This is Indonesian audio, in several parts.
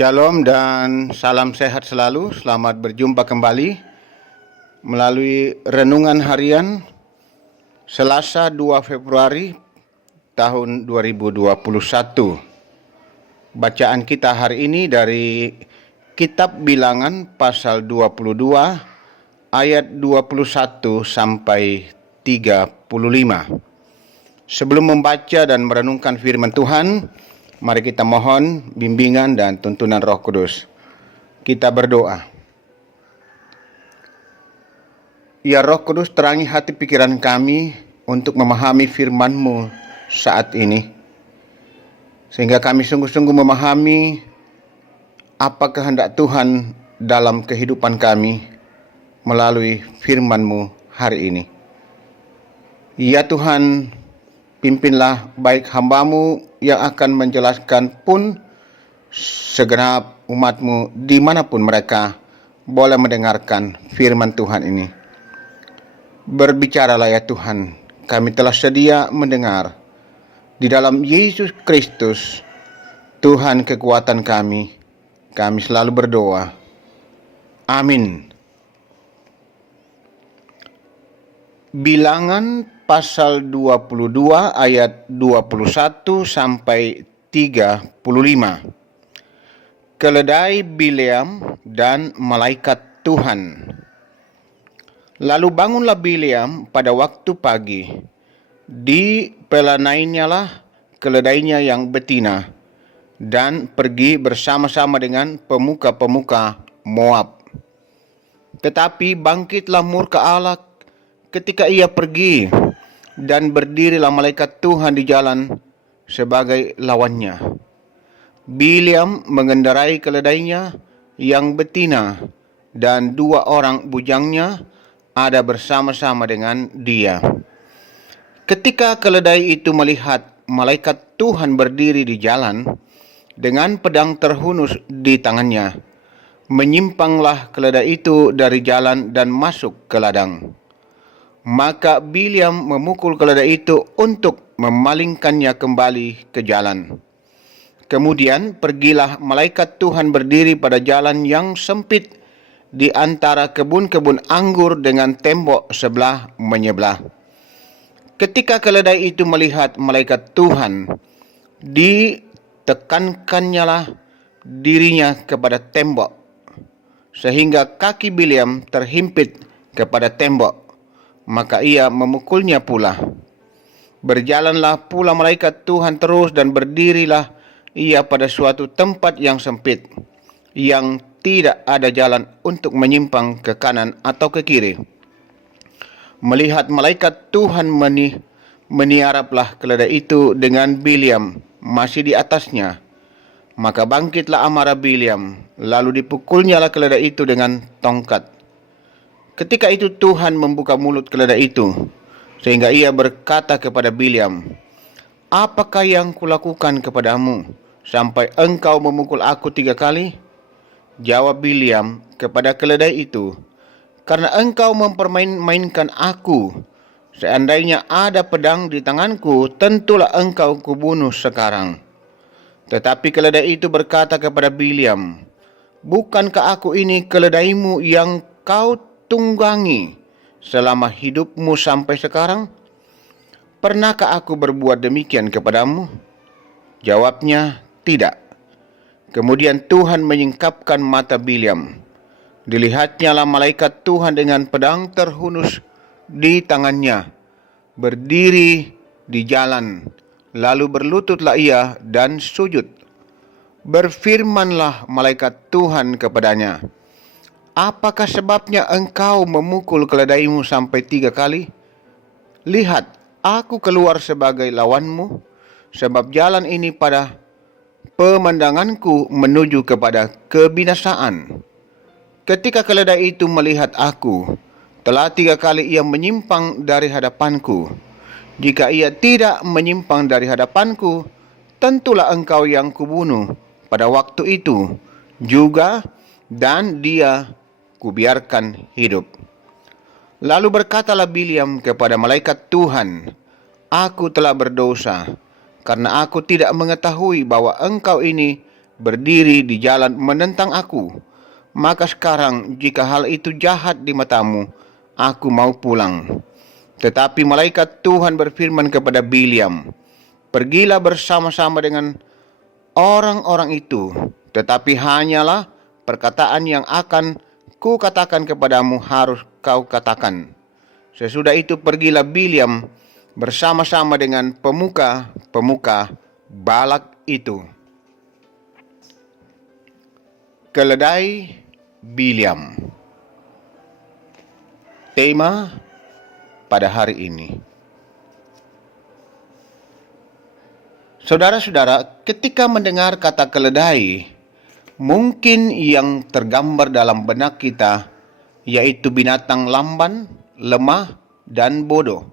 Shalom dan salam sehat selalu. Selamat berjumpa kembali melalui renungan harian Selasa 2 Februari tahun 2021. Bacaan kita hari ini dari Kitab Bilangan pasal 22 ayat 21 sampai 35. Sebelum membaca dan merenungkan firman Tuhan, mari kita mohon bimbingan dan tuntunan Roh Kudus. Kita berdoa. Ya Roh Kudus, terangi hati pikiran kami untuk memahami firman-Mu saat ini. Sehingga kami sungguh-sungguh memahami apa kehendak Tuhan dalam kehidupan kami melalui firman-Mu hari ini. Ya Tuhan, pimpinlah baik hamba-Mu yang akan menjelaskan pun segenap umat-Mu dimanapun mereka boleh mendengarkan firman Tuhan ini. Berbicaralah ya Tuhan, kami telah sedia mendengar. Di dalam Yesus Kristus, Tuhan kekuatan kami selalu berdoa. Amin. Bilangan pasal 22 ayat 21 sampai 35. Keledai Bileam dan malaikat Tuhan. Lalu bangunlah Bileam pada waktu pagi. Dipelanainyalah keledainya yang betina dan pergi bersama-sama dengan pemuka-pemuka Moab. Tetapi bangkitlah murka Allah ketika ia pergi, dan berdirilah malaikat Tuhan di jalan sebagai lawannya. Bileam mengendarai keledainya yang betina, dan 2 orang bujangnya ada bersama-sama dengan dia. Ketika keledai itu melihat malaikat Tuhan berdiri di jalan dengan pedang terhunus di tangannya, menyimpanglah keledai itu dari jalan dan masuk ke ladang. Maka Bileam memukul keledai itu untuk memalingkannya kembali ke jalan. Kemudian pergilah malaikat Tuhan berdiri pada jalan yang sempit di antara kebun-kebun anggur dengan tembok sebelah menyebelah. Ketika keledai itu melihat malaikat Tuhan, ditekankannya dirinya kepada tembok, sehingga kaki Bileam terhimpit kepada tembok. Maka ia memukulnya pula. Berjalanlah pula malaikat Tuhan terus dan berdirilah ia pada suatu tempat yang sempit, yang tidak ada jalan untuk menyimpang ke kanan atau ke kiri. Melihat malaikat Tuhan meniaraplah keledai itu dengan Bileam masih di atasnya. Maka bangkitlah amarah Bileam, lalu dipukulnyalah keledai itu dengan tongkat. Ketika itu Tuhan membuka mulut keledai itu, sehingga ia berkata kepada Bileam, "Apakah yang kulakukan kepadamu, sampai engkau memukul aku 3 kali?" Jawab Bileam kepada keledai itu, "Karena engkau mempermain-mainkan aku. Seandainya ada pedang di tanganku, tentulah engkau kubunuh sekarang." Tetapi keledai itu berkata kepada Bileam, "Bukankah aku ini keledaimu yang kau tunggangi selama hidupmu sampai sekarang? Pernahkah aku berbuat demikian kepadamu?" Jawabnya, "Tidak." Kemudian Tuhan menyingkapkan mata Bileam. Dilihatnyalah malaikat Tuhan dengan pedang terhunus di tangannya, berdiri di jalan. Lalu berlututlah ia dan sujud. Berfirmanlah malaikat Tuhan kepadanya, "Apakah sebabnya engkau memukul keledaimu sampai 3 kali? Lihat, aku keluar sebagai lawanmu, sebab jalan ini pada pemandanganku menuju kepada kebinasaan." Ketika keledai itu melihat aku, telah 3 kali ia menyimpang dari hadapanku. Jika ia tidak menyimpang dari hadapanku, tentulah engkau yang kubunuh pada waktu itu juga, dan dia kubiarkan hidup. Lalu berkatalah Bileam kepada malaikat Tuhan, "Aku telah berdosa, karena aku tidak mengetahui bahwa engkau ini berdiri di jalan menentang aku. Maka sekarang jika hal itu jahat di matamu, aku mau pulang." Tetapi malaikat Tuhan berfirman kepada Bileam, "Pergilah bersama-sama dengan orang-orang itu, tetapi hanyalah perkataan yang akan kukatakan kepadamu harus kau katakan." Sesudah itu pergilah Bileam bersama-sama dengan pemuka-pemuka Balak itu. Keledai Bileam. Tema pada hari ini. Saudara-saudara, ketika mendengar kata keledai, mungkin yang tergambar dalam benak kita yaitu binatang lamban, lemah, dan bodoh.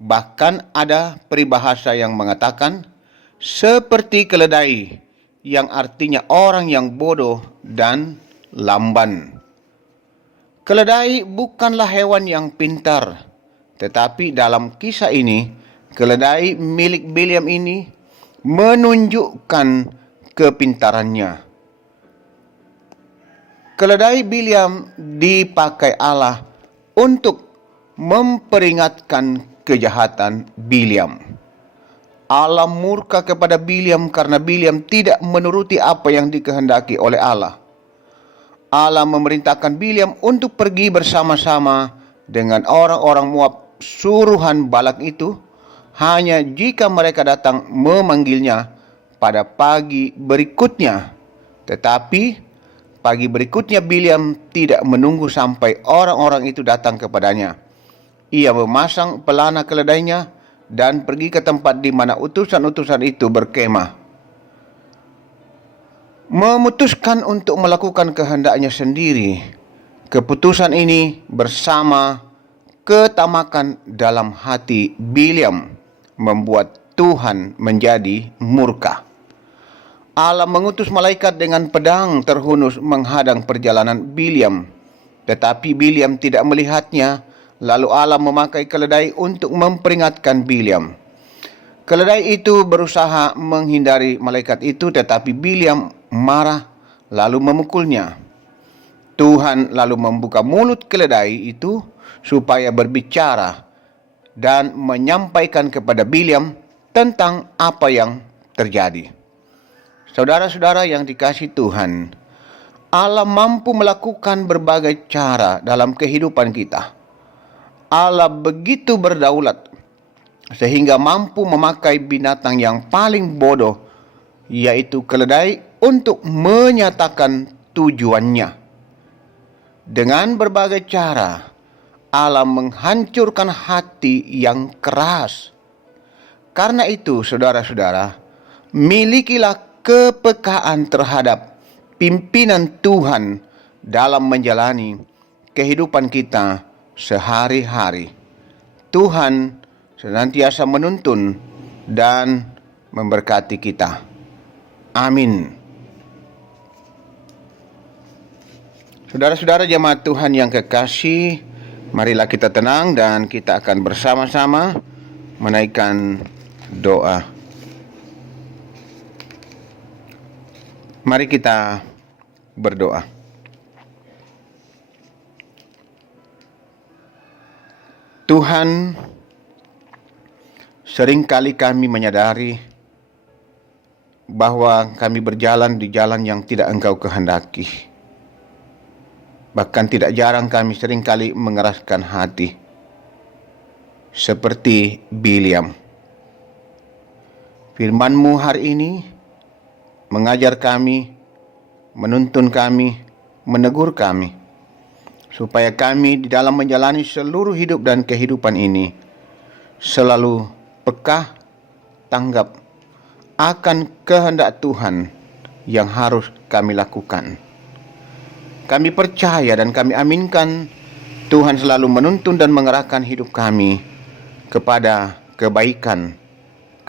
Bahkan ada peribahasa yang mengatakan seperti keledai, yang artinya orang yang bodoh dan lamban. Keledai bukanlah hewan yang pintar, tetapi dalam kisah ini, keledai milik Bileam ini menunjukkan kepintarannya. Keledai Bileam dipakai Allah untuk memperingatkan kejahatan Bileam. Allah murka kepada Bileam karena Bileam tidak menuruti apa yang dikehendaki oleh Allah. Allah memerintahkan Bileam untuk pergi bersama-sama dengan orang-orang Moab suruhan Balak itu hanya jika mereka datang memanggilnya pada pagi berikutnya. Tetapi pagi berikutnya Bileam tidak menunggu sampai orang-orang itu datang kepadanya. Ia memasang pelana keledainya dan pergi ke tempat di mana utusan-utusan itu berkemah. Memutuskan untuk melakukan kehendaknya sendiri. Keputusan ini bersama ketamakan dalam hati Bileam membuat Tuhan menjadi murka. Allah mengutus malaikat dengan pedang terhunus menghadang perjalanan Bileam. Tetapi Bileam tidak melihatnya. Lalu Allah memakai keledai untuk memperingatkan Bileam. Keledai itu berusaha menghindari malaikat itu, tetapi Bileam marah lalu memukulnya. Tuhan lalu membuka mulut keledai itu supaya berbicara dan menyampaikan kepada Bileam tentang apa yang terjadi. Saudara-saudara yang dikasihi Tuhan, Allah mampu melakukan berbagai cara dalam kehidupan kita. Allah begitu berdaulat sehingga mampu memakai binatang yang paling bodoh, yaitu keledai, untuk menyatakan tujuannya. Dengan berbagai cara, Allah menghancurkan hati yang keras. Karena itu, saudara-saudara, milikilah kepekaan terhadap pimpinan Tuhan dalam menjalani kehidupan kita sehari-hari. Tuhan senantiasa menuntun dan memberkati kita. Amin. Saudara-saudara jemaat Tuhan yang kekasih, marilah kita tenang dan kita akan bersama-sama menaikkan doa. Mari kita berdoa. Tuhan, seringkali kami menyadari bahwa kami berjalan di jalan yang tidak Engkau kehendaki. Bahkan tidak jarang kami seringkali mengeraskan hati, seperti Bileam. Firman-Mu hari ini mengajar kami, menuntun kami, menegur kami, supaya kami di dalam menjalani seluruh hidup dan kehidupan ini selalu peka, tanggap akan kehendak Tuhan yang harus kami lakukan. Kami percaya dan kami aminkan Tuhan selalu menuntun dan mengarahkan hidup kami kepada kebaikan,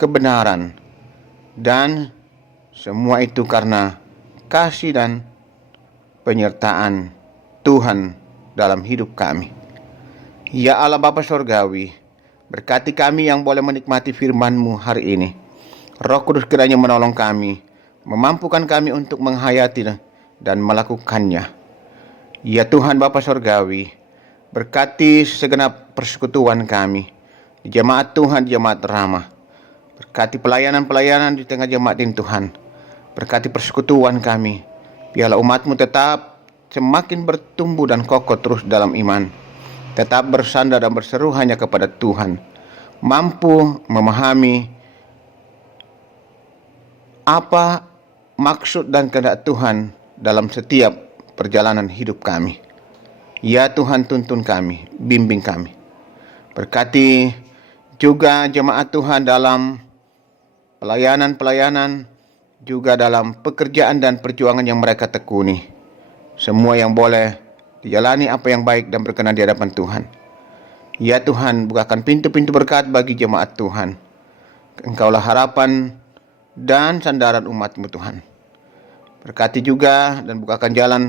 kebenaran, dan semua itu karena kasih dan penyertaan Tuhan dalam hidup kami. Ya Allah Bapa Surgawi, berkati kami yang boleh menikmati firman-Mu hari ini. Roh Kudus kiranya menolong kami, memampukan kami untuk menghayati dan melakukannya. Ya Tuhan Bapa Sorgawi, berkati segenap persekutuan kami, di jemaat Tuhan, di jemaat Ramah. Berkati pelayanan-pelayanan di tengah jemaat ini Tuhan. Berkati persekutuan kami. Biarlah umat-Mu tetap semakin bertumbuh dan kokoh terus dalam iman. Tetap bersandar dan berseru hanya kepada Tuhan. Mampu memahami apa maksud dan kehendak Tuhan dalam setiap perjalanan hidup kami. Ya Tuhan, tuntun kami, bimbing kami. Berkati juga jemaat Tuhan dalam pelayanan-pelayanan, juga dalam pekerjaan dan perjuangan yang mereka tekuni. Semua yang boleh dijalani apa yang baik dan berkenan di hadapan Tuhan. Ya Tuhan, bukakan pintu-pintu berkat bagi jemaat Tuhan. Engkaulah harapan dan sandaran umat-Mu Tuhan. Berkati juga dan bukakan jalan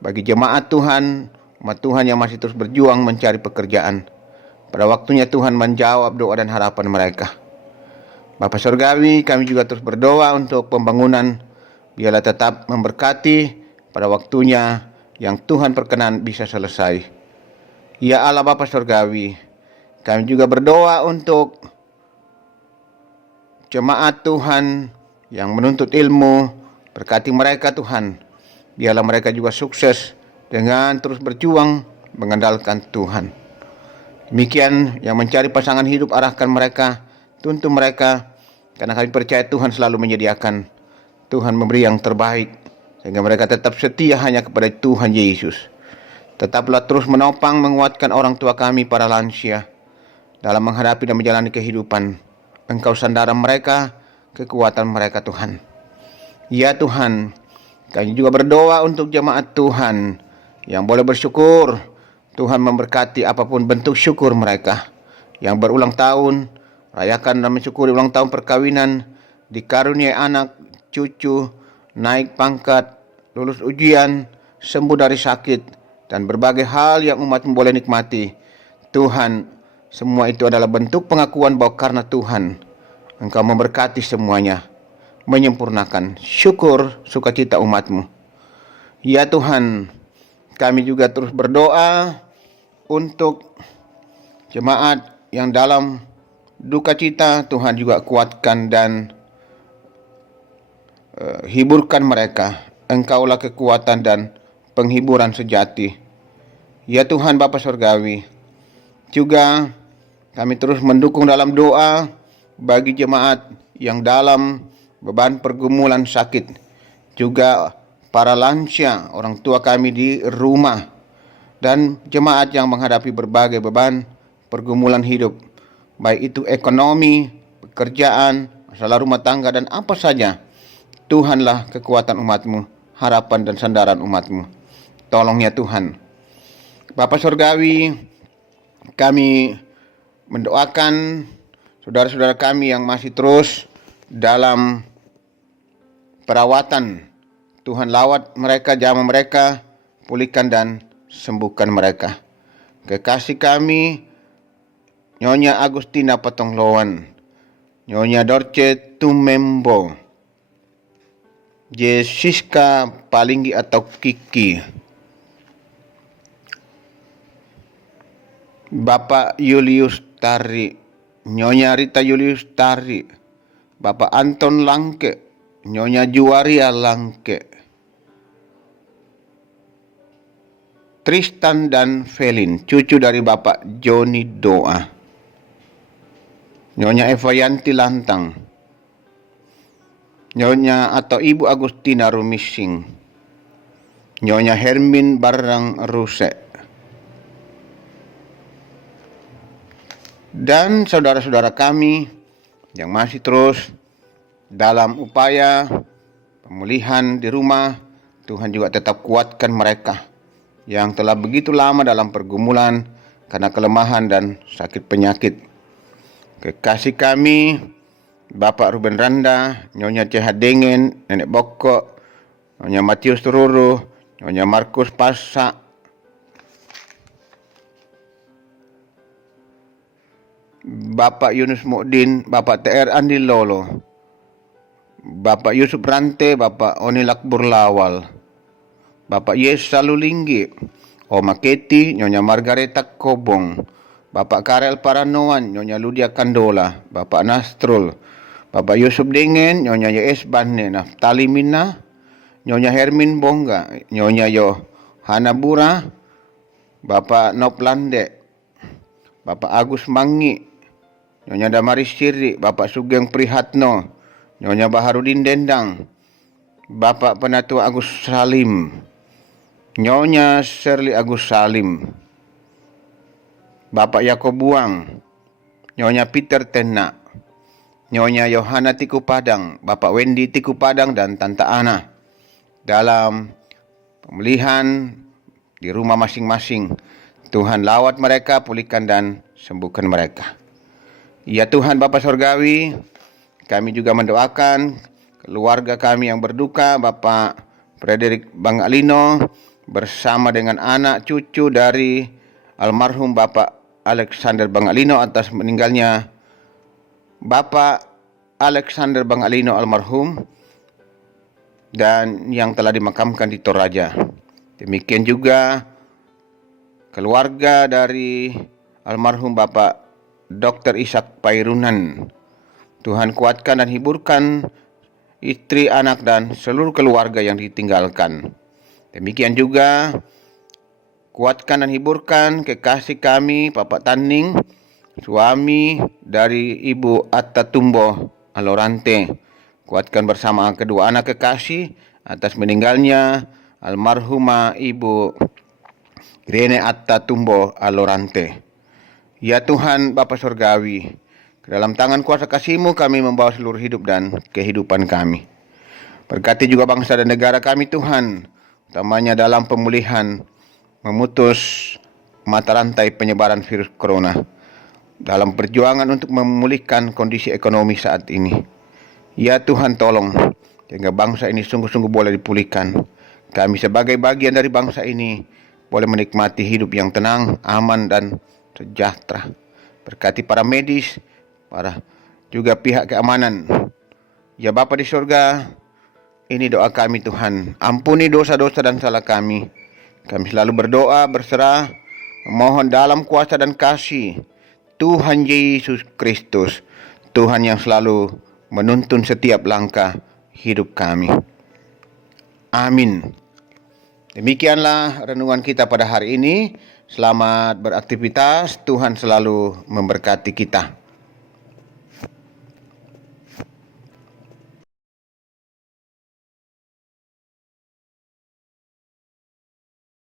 bagi jemaat Tuhan, umat Tuhan yang masih terus berjuang mencari pekerjaan. Pada waktunya Tuhan menjawab doa dan harapan mereka. Bapa Surgawi, kami juga terus berdoa untuk pembangunan. Biarlah tetap memberkati pada waktunya yang Tuhan perkenan bisa selesai. Ya Allah Bapa Surgawi, kami juga berdoa untuk jemaat Tuhan yang menuntut ilmu. Berkati mereka Tuhan. Biarlah mereka juga sukses dengan terus berjuang mengandalkan Tuhan. Demikian yang mencari pasangan hidup, arahkan mereka, tuntun mereka, karena kami percaya Tuhan selalu menyediakan. Tuhan memberi yang terbaik, sehingga mereka tetap setia hanya kepada Tuhan Yesus. Tetaplah terus menopang, menguatkan orang tua kami, para lansia, dalam menghadapi dan menjalani kehidupan. Engkau sandaran mereka, kekuatan mereka Tuhan. Ya Tuhan, kami juga berdoa untuk jemaat Tuhan yang boleh bersyukur. Tuhan memberkati apapun bentuk syukur mereka yang berulang tahun, rayakan dan mensyukuri ulang tahun perkawinan, dikaruniai anak, cucu, naik pangkat, lulus ujian, sembuh dari sakit, dan berbagai hal yang umat boleh nikmati. Tuhan, semua itu adalah bentuk pengakuan bahwa karena Tuhan, Engkau memberkati semuanya, menyempurnakan syukur sukacita umat-Mu. Ya Tuhan, kami juga terus berdoa untuk jemaat yang dalam duka cita. Tuhan juga kuatkan dan hiburkan mereka. Engkaulah kekuatan dan penghiburan sejati. Ya Tuhan Bapa Surgawi, juga kami terus mendukung dalam doa bagi jemaat yang dalam beban pergumulan sakit, juga para lansia, orang tua kami di rumah, dan jemaat yang menghadapi berbagai beban pergumulan hidup, baik itu ekonomi, pekerjaan, masalah rumah tangga, dan apa saja. Tuhanlah kekuatan umat-Mu, harapan dan sandaran umat-Mu. Tolong ya Tuhan. Bapa Surgawi, kami mendoakan saudara-saudara kami yang masih terus dalam perawatan. Tuhan lawat mereka, jamah mereka, pulihkan dan sembuhkan mereka. Kekasih kami, Nyonya Agustina Patongloan, Nyonya Dorce Tumembo, Jessica Palinggi atau Kiki, Bapak Julius Tari, Nyonya Rita Julius Tari, Bapak Anton Langke, Nyonya Juwaria Langke, Tristan dan Felin, cucu dari Bapak Joni Doa, Nyonya Eva Yanti Lantang, Nyonya atau Ibu Agustina Rumising, Nyonya Hermin Barang Ruse, dan saudara-saudara kami yang masih terus dalam upaya pemulihan di rumah. Tuhan juga tetap kuatkan mereka yang telah begitu lama dalam pergumulan karena kelemahan dan sakit penyakit. Kekasih kami, Bapak Ruben Randa, Nyonya CH Dengen, Nenek Bokok, Nyonya Matius Tururu, Nyonya Markus Pasa, Bapak Yunus Mukdin, Bapak TR Andi Lolo, Bapak Yusuf Rante, Bapak Oni Lakbur Lawal, Bapak Yes Salulinggi, Oma Keti, Nyonya Margareta Kobong, Bapak Karel Paranoan, Nyonya Ludia Kandola, Bapak Nastrul, Bapak Yusuf Dingen, Nyonya Yes Banne, Naftali Mina, Nyonya Hermin Bongga, Nyonya Yohana Bura, Bapak Noplande, Bapak Agus Mangi, Nyonya Damaris Siri, Bapak Sugeng Prihatno, Nyonya Baharudin Dendang, Bapak Penatua Agus Salim, Nyonya Shirley Agus Salim, Bapak Yakob Buang, Nyonya Peter Tena, Nyonya Yohana Tiku Padang, Bapak Wendy Tiku Padang, dan Tante Ana dalam pemulihan di rumah masing-masing. Tuhan lawat mereka, pulihkan dan sembuhkan mereka. Ya Tuhan Bapa Surgawi, kami juga mendoakan keluarga kami yang berduka, Bapak Frederick Bangalino bersama dengan anak cucu dari almarhum Bapak Alexander Bangalino atas meninggalnya Bapak Alexander Bangalino almarhum dan yang telah dimakamkan di Toraja. Demikian juga keluarga dari almarhum Bapak Dr. Ishak Pairunan. Tuhan kuatkan dan hiburkan istri, anak, dan seluruh keluarga yang ditinggalkan. Demikian juga kuatkan dan hiburkan kekasih kami, Bapak Taning, suami dari Ibu Atta Tumbo Alorante. Kuatkan bersama kedua anak kekasih atas meninggalnya almarhumah Ibu Irene Atta Tumbo Alorante. Ya Tuhan Bapa Surgawi, ke dalam tangan kuasa kasih-Mu kami membawa seluruh hidup dan kehidupan kami. Berkati juga bangsa dan negara kami Tuhan, utamanya dalam pemulihan, memutus mata rantai penyebaran virus corona, dalam perjuangan untuk memulihkan kondisi ekonomi saat ini. Ya Tuhan tolong, sehingga bangsa ini sungguh-sungguh boleh dipulihkan. Kami sebagai bagian dari bangsa ini boleh menikmati hidup yang tenang, aman, dan sejahtera. Berkati para medis, para juga pihak keamanan. Ya Bapa di surga, ini doa kami Tuhan. Ampuni dosa-dosa dan salah kami. Kami selalu berdoa, berserah, memohon dalam kuasa dan kasih Tuhan Yesus Kristus, Tuhan yang selalu menuntun setiap langkah hidup kami. Amin. Demikianlah renungan kita pada hari ini. Selamat beraktivitas. Tuhan selalu memberkati kita.